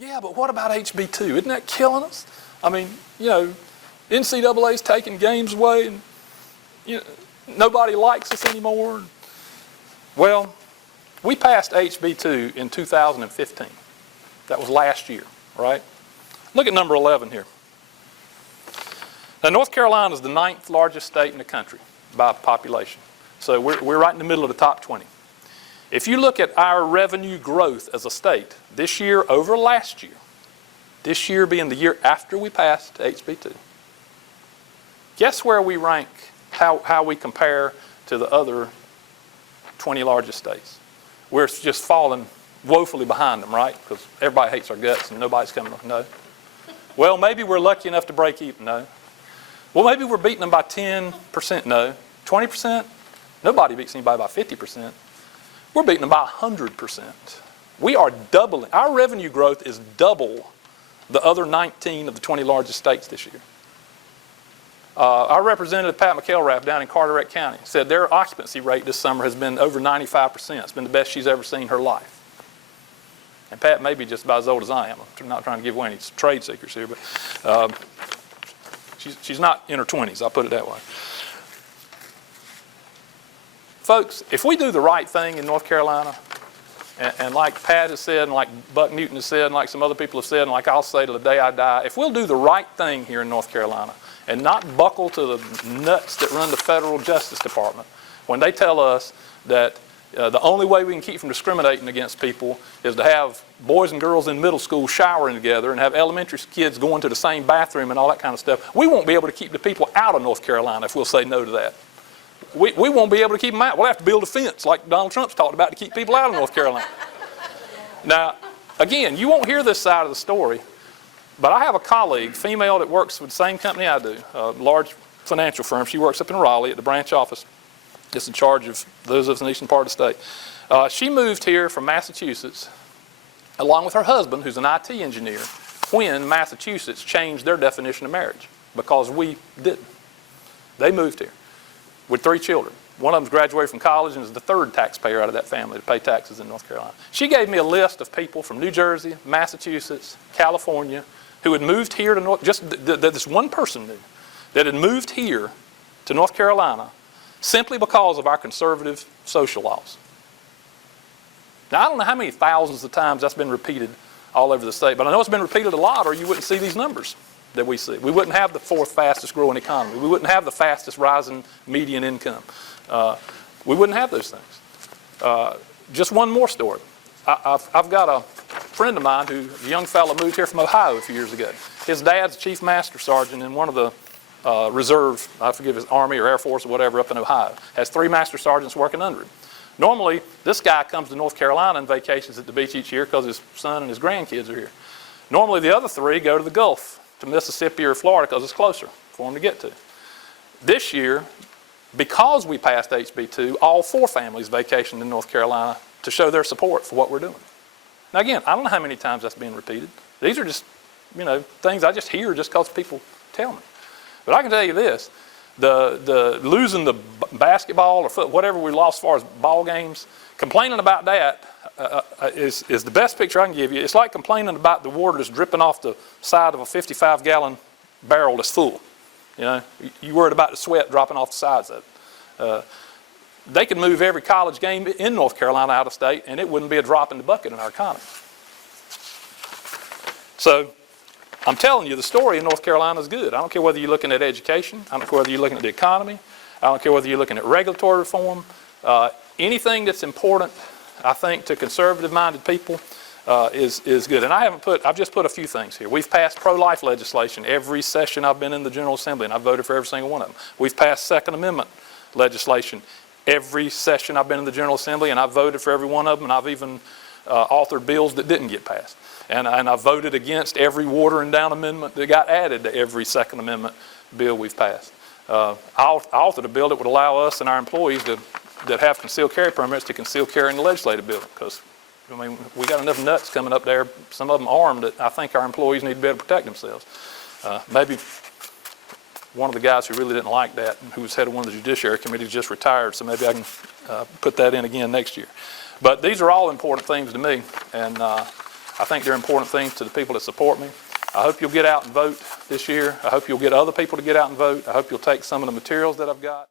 Yeah, but what about HB2? Isn't that killing us? I mean, NCAA's taking games away, and nobody likes us anymore. Well, we passed HB2 in 2015. That was last year, right? Look at number 11 here. Now, North Carolina is the 9th largest state in the country by population. So we're right in the middle of the top 20. If you look at our revenue growth as a state this year over last year, this year being the year after we passed HB2, guess where we rank, how we compare to the other 20 largest states? We're just falling woefully behind them, right? Because everybody hates our guts and nobody's coming. No. Well, maybe we're lucky enough to break even. No. Well, maybe we're beating them by 10%. No. 20%? Nobody beats anybody by 50%. We're beating them by 100%. We are doubling. Our revenue growth is double the other 19 of the 20 largest states this year. Our representative, Pat McElrath, down in Carteret County, said their occupancy rate this summer has been over 95%. It's been the best she's ever seen in her life. And Pat may be just about as old as I am. I'm not trying to give away any trade secrets here, but she's not in her 20s, I'll put it that way. Folks, if we do the right thing in North Carolina, and like Pat has said, and like Buck Newton has said, and like some other people have said, and like I'll say till the day I die, if we'll do the right thing here in North Carolina and not buckle to the nuts that run the federal Justice Department when they tell us that the only way we can keep from discriminating against people is to have boys and girls in middle school showering together and have elementary kids going to the same bathroom and all that kind of stuff, we won't be able to keep the people out of North Carolina if we'll say no to that. We won't be able to keep them out. We'll have to build a fence like Donald Trump's talked about to keep people out of North Carolina. Now, again, you won't hear this side of the story, but I have a colleague, female, that works with the same company I do, a large financial firm. She works up in Raleigh at the branch office, just in charge of those of us in the eastern part of the state. She moved here from Massachusetts along with her husband, who's an IT engineer, when Massachusetts changed their definition of marriage because we didn't. They moved here with 3 children. One of them's graduated from college and is the 3rd taxpayer out of that family to pay taxes in North Carolina. She gave me a list of people from New Jersey, Massachusetts, California, who had moved here to North, just that this one person knew, that had moved here to North Carolina simply because of our conservative social laws. Now, I don't know how many thousands of times that's been repeated all over the state, but I know it's been repeated a lot or you wouldn't see these numbers that we see. We wouldn't have the 4th fastest growing economy. We wouldn't have the fastest rising median income. We wouldn't have those things. Just one more story. I've got a friend of mine who, a young fellow, moved here from Ohio a few years ago. His dad's chief master sergeant in one of the reserve, I forget if it's Army or Air Force or whatever, up in Ohio. Has 3 master sergeants working under him. Normally, this guy comes to North Carolina and vacations at the beach each year because his son and his grandkids are here. Normally, the other 3 go to the Gulf, to Mississippi or Florida because it's closer for them to get to. This year, because we passed HB2, all 4 families vacationed in North Carolina to show their support for what we're doing. Now again, I don't know how many times that's being repeated. These are just, things I just hear just because people tell me. But I can tell you this, the losing the basketball or whatever we lost as far as ball games, complaining about that is the best picture I can give you. It's like complaining about the water that's dripping off the side of a 55-gallon barrel that's full. You worried about the sweat dropping off the sides of it. They could move every college game in North Carolina out of state and it wouldn't be a drop in the bucket in our economy. So I'm telling you, the story in North Carolina is good. I don't care whether you're looking at education. I don't care whether you're looking at the economy. I don't care whether you're looking at regulatory reform. Anything that's important, I think, to conservative-minded people is good. And I've just put a few things here. We've passed pro-life legislation every session I've been in the General Assembly, and I've voted for every single one of them. We've passed Second Amendment legislation every session I've been in the General Assembly, and I've voted for every one of them, and I've even authored bills that didn't get passed. And I voted against every water and down amendment that got added to every Second Amendment bill we've passed. I authored a bill that would allow us and our employees that have concealed carry permits to conceal carry in the legislative building, because we got enough nuts coming up there, some of them armed, that I think our employees need to be able to protect themselves. Maybe one of the guys who really didn't like that, who was head of one of the Judiciary Committees, just retired, so maybe I can put that in again next year. But these are all important things to me, and I think they're important things to the people that support me. I hope you'll get out and vote this year. I hope you'll get other people to get out and vote. I hope you'll take some of the materials that I've got.